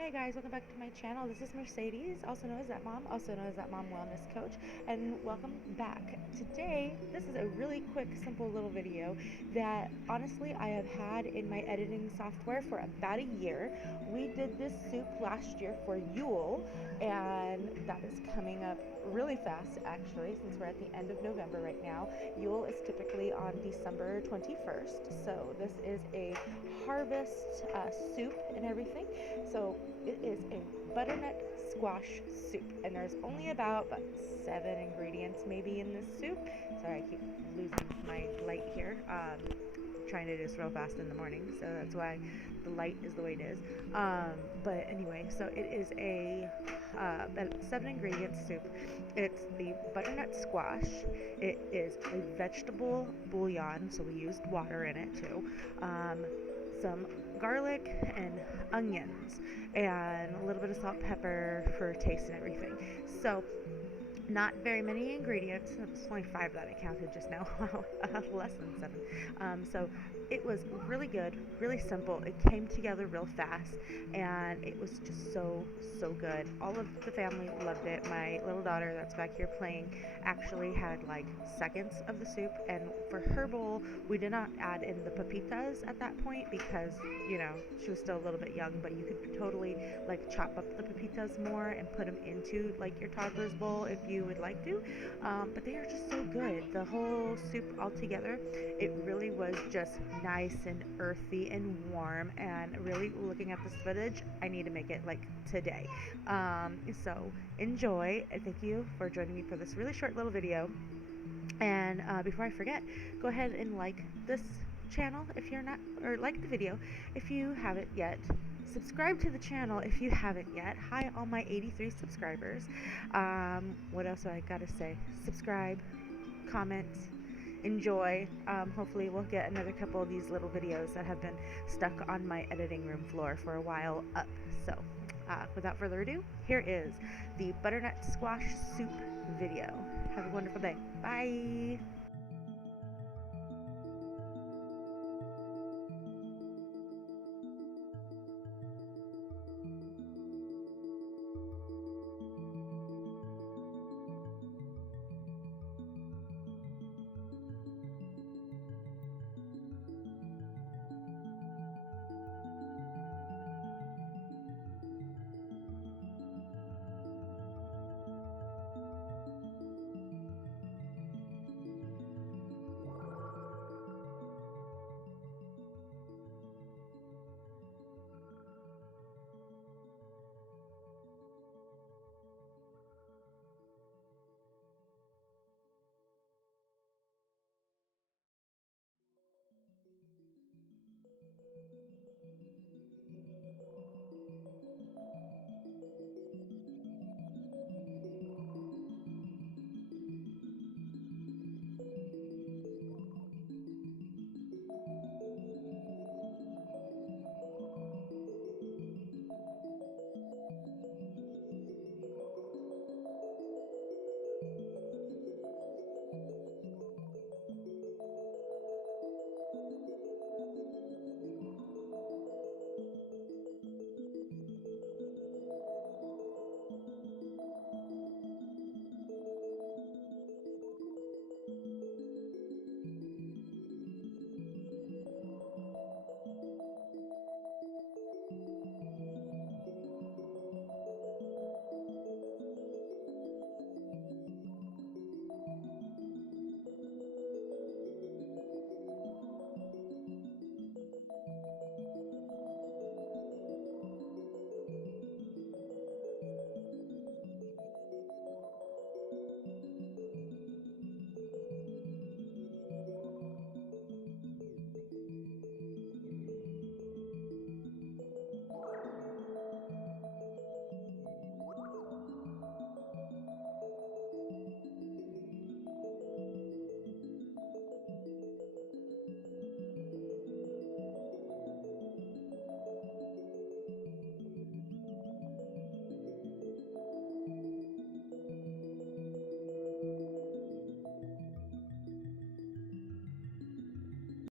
Hey guys, welcome back to my channel. This is Mercedes, also known as That Mom, also known as That Mom Wellness Coach, and welcome back. Today, this is a really quick, simple little video that honestly I have had in my editing software for about a year. We did this soup last year for Yule, and that is coming up really fast actually, since we're at the end of November right now. Yule is typically on December 21st, so this is a harvest soup and everything. So it is a butternut squash soup, and there's only about 7 ingredients maybe in this soup. Sorry, I keep losing my light here. Trying to do this real fast in the morning, so that's why the light is the way it is. But anyway, so it is a 7 ingredient soup. It's the butternut squash. It is a vegetable bouillon, so we used water in it too. Some garlic and onions, and a little bit of salt, pepper for taste and everything. So not very many ingredients. It's only 5 that I counted just now. Less than 7. So it was really good, really simple. It came together real fast, and it was just so good. All of the family loved it. My little daughter that's back here playing actually had like seconds of the soup, and for her bowl we did not add in the pepitas at that point because, you know, she was still a little bit young, but you could totally like chop up the pepitas more and put them into like your toddler's bowl if you would like to. But they are just so good. The whole soup all together, it really was just nice and earthy and warm, and really looking at this footage, I need to make it like today. So enjoy, and thank you for joining me for this really short little video. And before I forget, go ahead and like this channel if you're not, or like the video if you haven't yet. Subscribe to the channel if you haven't yet. Hi, all my 83 subscribers. What else do I gotta say? Subscribe, comment, enjoy. Hopefully we'll get another couple of these little videos that have been stuck on my editing room floor for a while up. So without further ado, here is the butternut squash soup video. Have a wonderful day. Bye.